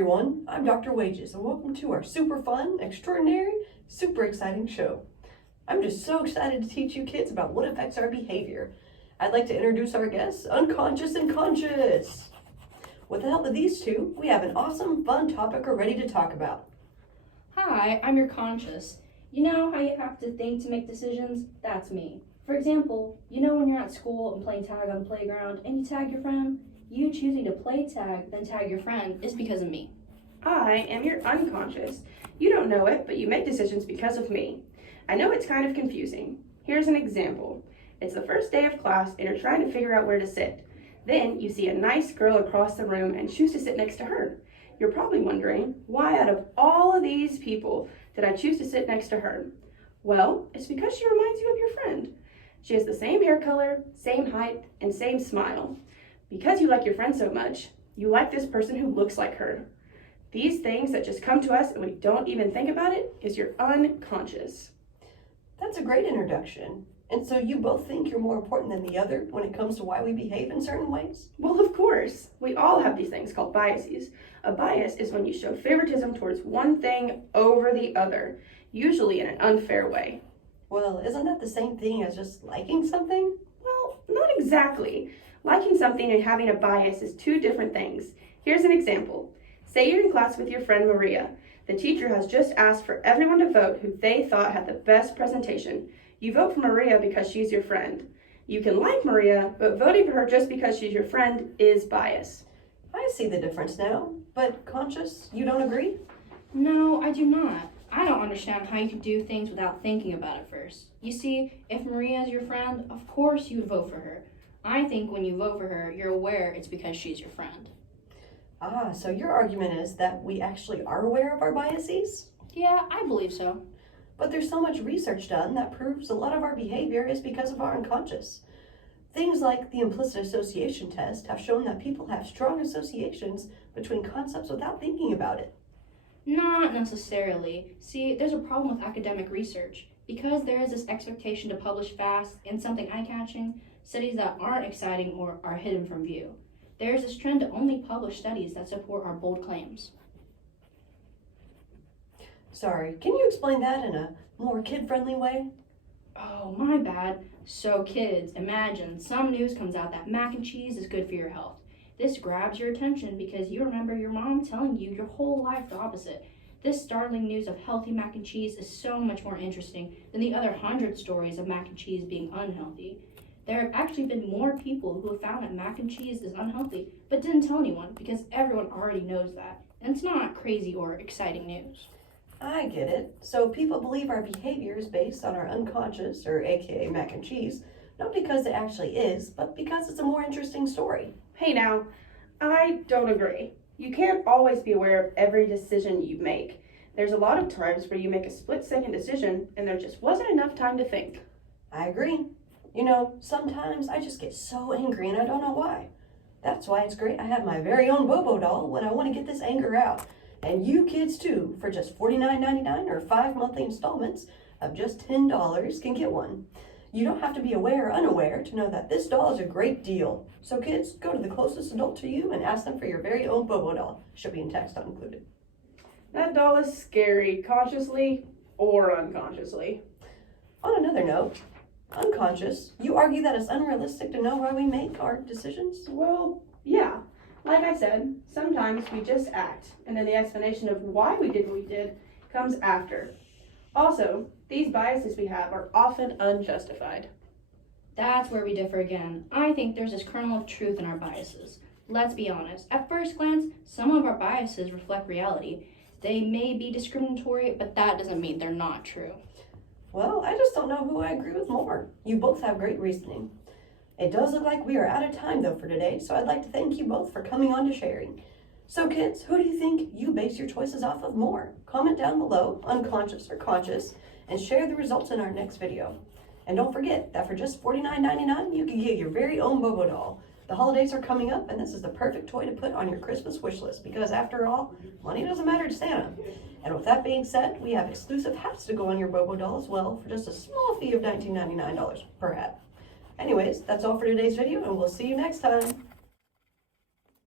everyone, I'm Dr. Wages, and welcome to our super fun, extraordinary, super exciting show. I'm just so excited to teach you kids about what affects our behavior. I'd like to introduce our guests, Unconscious and Conscious. With the help of these two, we have an awesome, fun topic we're ready to talk about. Hi, I'm your Conscious. You know how you have to think to make decisions? That's me. For example, you know when you're at school and playing tag on the playground and you tag your friend? You choosing to play tag, then tag your friend is because of me. I am your Unconscious. You don't know it, but you make decisions because of me. I know it's kind of confusing. Here's an example. It's the first day of class and you're trying to figure out where to sit. Then you see a nice girl across the room and choose to sit next to her. You're probably wondering, why out of all of these people did I choose to sit next to her? Well, it's because she reminds you of your friend. She has the same hair color, same height, and same smile. Because you like your friend so much, you like this person who looks like her. These things that just come to us and we don't even think about it is your unconscious. That's a great introduction. And so you both think you're more important than the other when it comes to why we behave in certain ways? Well, of course. We all have these things called biases. A bias is when you show favoritism towards one thing over the other, usually in an unfair way. Well, isn't that the same thing as just liking something? Well, not exactly. Liking something and having a bias is two different things. Here's an example. Say you're in class with your friend Maria. The teacher has just asked for everyone to vote who they thought had the best presentation. You vote for Maria because she's your friend. You can like Maria, but voting for her just because she's your friend is bias. I see the difference now, but Conscious, you don't agree? No, I do not. I don't understand how you can do things without thinking about it first. You see, if Maria is your friend, of course you would vote for her. I think when you vote for her, you're aware it's because she's your friend. Ah, so your argument is that we actually are aware of our biases? Yeah, I believe so. But there's so much research done that proves a lot of our behavior is because of our unconscious. Things like the implicit association test have shown that people have strong associations between concepts without thinking about it. Not necessarily. See, there's a problem with academic research. Because there is this expectation to publish fast and something eye-catching, studies that aren't exciting or are hidden from view. There is this trend to only publish studies that support our bold claims. Sorry, can you explain that in a more kid-friendly way? Oh, my bad. So kids, imagine some news comes out that mac and cheese is good for your health. This grabs your attention because you remember your mom telling you your whole life the opposite. This startling news of healthy mac and cheese is so much more interesting than the other 100 stories of mac and cheese being unhealthy. There have actually been more people who have found that mac and cheese is unhealthy, but didn't tell anyone because everyone already knows that. And it's not crazy or exciting news. I get it. So people believe our behavior is based on our unconscious, or aka mac and cheese, not because it actually is, but because it's a more interesting story. Hey now, I don't agree. You can't always be aware of every decision you make. There's a lot of times where you make a split-second decision and there just wasn't enough time to think. I agree. You know, sometimes I just get so angry and I don't know why. That's why it's great I have my very own Bobo doll when I want to get this anger out. And you kids too, for just $49.99 or 5 monthly installments of just $10 can get one. You don't have to be aware or unaware to know that this doll is a great deal. So kids, go to the closest adult to you and ask them for your very own Bobo doll. Shipping and tax not included. That doll is scary, consciously or unconsciously. On another note, Unconscious, you argue that it's unrealistic to know why we make our decisions? Well, yeah. Like I said, sometimes we just act, and then the explanation of why we did what we did comes after. Also, these biases we have are often unjustified. That's where we differ again. I think there's this kernel of truth in our biases. Let's be honest. At first glance, some of our biases reflect reality. They may be discriminatory, but that doesn't mean they're not true. Well, I just don't know who I agree with more. You both have great reasoning. It does look like we are out of time though for today, so I'd like to thank you both for coming on to sharing. So kids, who do you think you base your choices off of more? Comment down below, unconscious or conscious, and share the results in our next video. And don't forget that for just $49.99, you can get your very own Bobo doll. The holidays are coming up, and this is the perfect toy to put on your Christmas wish list because after all, money doesn't matter to Santa. And with that being said, we have exclusive hats to go on your Bobo doll as well for just a small fee of $19.99 per hat. Anyways, that's all for today's video, and we'll see you next time.